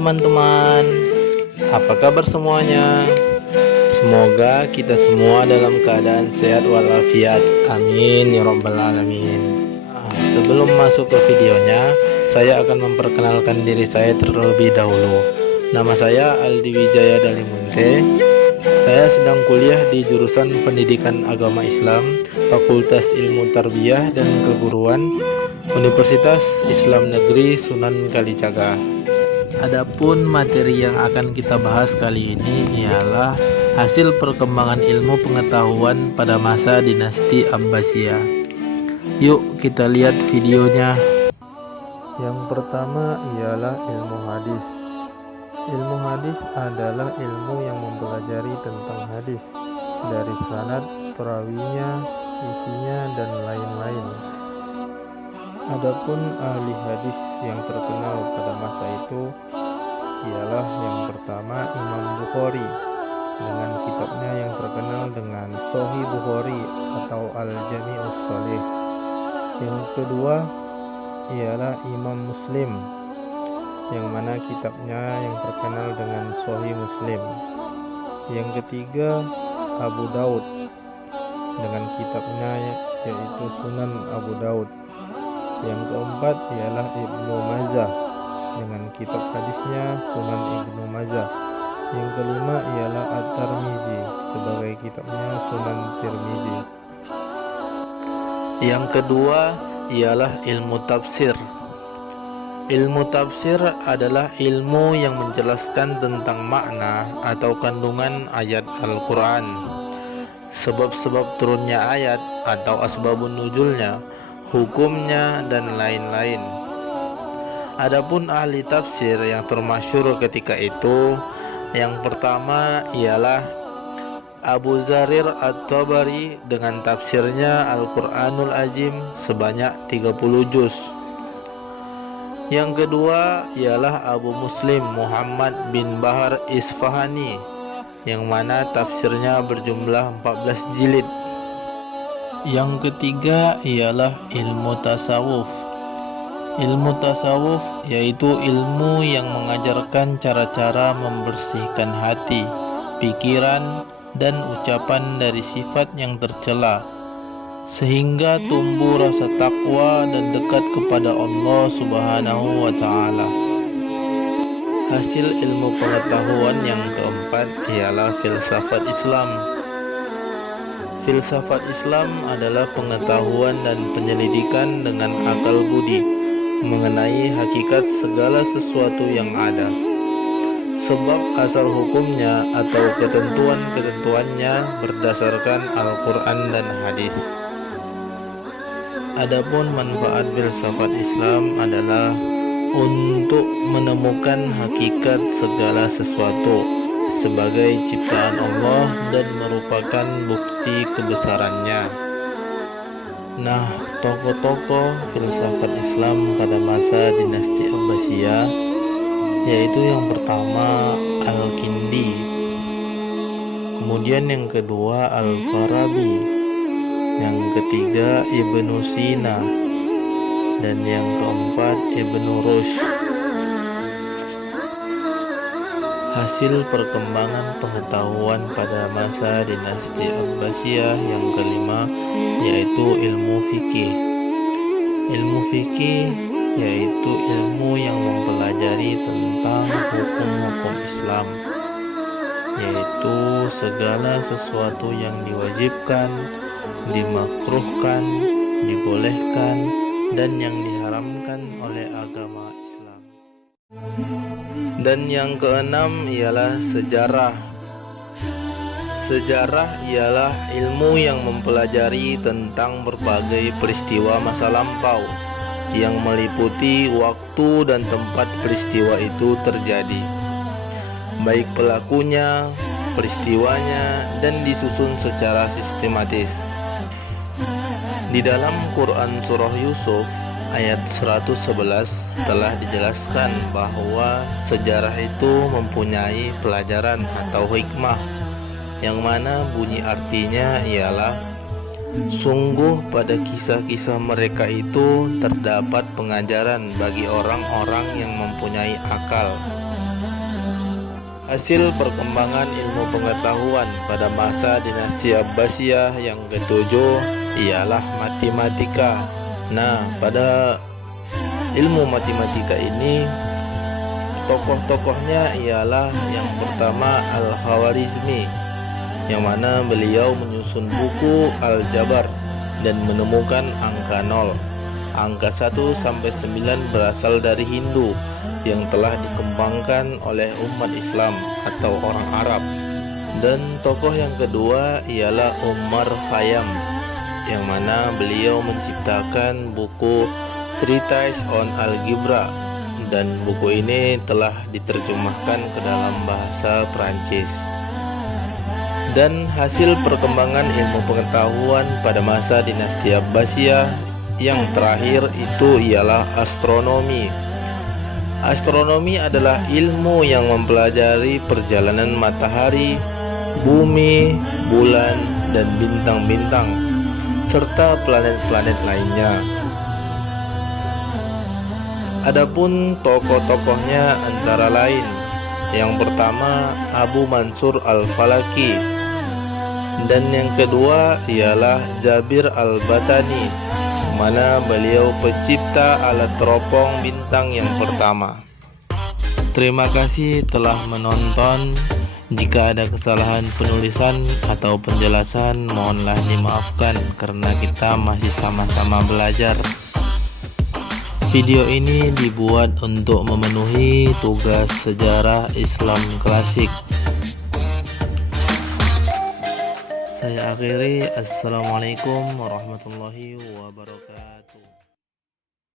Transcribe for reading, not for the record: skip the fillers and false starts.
teman-teman, apa kabar semuanya? Semoga kita semua dalam keadaan sehat walafiat. Amin ya rabbal alamin. Sebelum masuk ke videonya, saya akan memperkenalkan diri saya terlebih dahulu. Nama saya Aldi Wijaya Dalimunte. Saya sedang kuliah di jurusan Pendidikan Agama Islam, Fakultas Ilmu Tarbiyah dan Keguruan, Universitas Islam Negeri Sunan Kalijaga. Adapun materi yang akan kita bahas kali ini ialah hasil perkembangan ilmu pengetahuan pada masa dinasti Abbasiyah. Yuk kita lihat videonya. Yang pertama ialah ilmu hadis. Ilmu hadis adalah ilmu yang mempelajari tentang hadis, dari sanad, perawinya, isinya, dan lain-lain. Adapun ahli hadis yang terkenal pada masa itu ialah yang pertama Imam Bukhari dengan kitabnya yang terkenal dengan Sahih Bukhari atau Al-Jami'us Shalih. Yang kedua ialah Imam Muslim, yang mana kitabnya yang terkenal dengan Sahih Muslim. Yang ketiga Abu Daud dengan kitabnya yaitu Sunan Abu Daud. Yang keempat ialah Ibnu Majah dengan kitab hadisnya Sunan Ibnu Majah. Yang kelima ialah At-Tirmizi sebagai kitabnya Sunan Tirmizi. Yang kedua ialah ilmu tafsir. Ilmu tafsir adalah ilmu yang menjelaskan tentang makna atau kandungan ayat Al-Quran, sebab-sebab turunnya ayat atau asbabun nuzulnya, hukumnya, dan lain-lain. Adapun ahli tafsir yang termasyhur ketika itu, yang pertama ialah Abu Zarir At-Tabari dengan tafsirnya Al-Quranul Azim sebanyak 30 juz. Yang kedua ialah Abu Muslim Muhammad bin Bahar Isfahani, yang mana tafsirnya berjumlah 14 jilid. Yang ketiga ialah ilmu tasawuf. Ilmu tasawuf yaitu ilmu yang mengajarkan cara-cara membersihkan hati, pikiran, dan ucapan dari sifat yang tercela, sehingga tumbuh rasa takwa dan dekat kepada Allah Subhanahu wa Ta'ala. Hasil ilmu pengetahuan yang keempat ialah filsafat Islam. Filsafat Islam adalah pengetahuan dan penyelidikan dengan akal budi mengenai hakikat segala sesuatu yang ada, sebab asal hukumnya atau ketentuan-ketentuannya berdasarkan Al-Quran dan hadis. Adapun manfaat filsafat Islam adalah untuk menemukan hakikat segala sesuatu sebagai ciptaan Allah dan merupakan bukti kebesarannya. Nah, tokoh-tokoh filsafat Islam pada masa dinasti Abbasiyah yaitu yang pertama Al-Kindi, kemudian yang kedua Al-Farabi, yang ketiga Ibnu Sina, dan yang keempat Ibnu Rushd. Hasil perkembangan pengetahuan pada masa dinasti Abbasiyah yang kelima yaitu ilmu fikih. Ilmu fikih yaitu ilmu yang mempelajari tentang hukum-hukum Islam, yaitu segala sesuatu yang diwajibkan, dimakruhkan, dibolehkan, dan yang diharamkan oleh agama Islam. Dan yang keenam ialah sejarah. Sejarah ialah ilmu yang mempelajari tentang berbagai peristiwa masa lampau yang meliputi waktu dan tempat peristiwa itu terjadi, baik pelakunya, peristiwanya, dan disusun secara sistematis. Di dalam Quran Surah Yusuf ayat 111 telah dijelaskan bahwa sejarah itu mempunyai pelajaran atau hikmah, yang mana bunyi artinya ialah sungguh pada kisah-kisah mereka itu terdapat pengajaran bagi orang-orang yang mempunyai akal, Hasil perkembangan ilmu pengetahuan pada masa dinasti Abbasiyah yang ketujuh ialah matematika. Nah, pada ilmu matematika ini tokoh-tokohnya ialah yang pertama Al-Khawarizmi, yang mana beliau menyusun buku Al-Jabar dan menemukan angka 0. Angka 1 sampai 9 berasal dari Hindu yang telah dikembangkan oleh umat Islam atau orang Arab. Dan tokoh yang kedua ialah Umar Khayyam, yang mana beliau menciptakan buku Treatise on Algebra, dan buku ini telah diterjemahkan ke dalam bahasa Prancis. Dan hasil perkembangan ilmu pengetahuan pada masa dinasti Abbasiyah yang terakhir itu ialah astronomi. Astronomi adalah ilmu yang mempelajari perjalanan matahari, bumi, bulan, dan bintang-bintang serta planet-planet lainnya. Adapun tokoh-tokohnya antara lain, yang pertama Abu Mansur Al-Falaki, dan yang kedua ialah Jabir Al-Batani, mana beliau pencipta alat teropong bintang yang pertama. Terima kasih telah menonton. Jika ada kesalahan penulisan atau penjelasan, mohonlah dimaafkan karena kita masih sama-sama belajar. Video ini dibuat untuk memenuhi tugas sejarah Islam klasik. Saya akhiri. Assalamualaikum warahmatullahi wabarakatuh.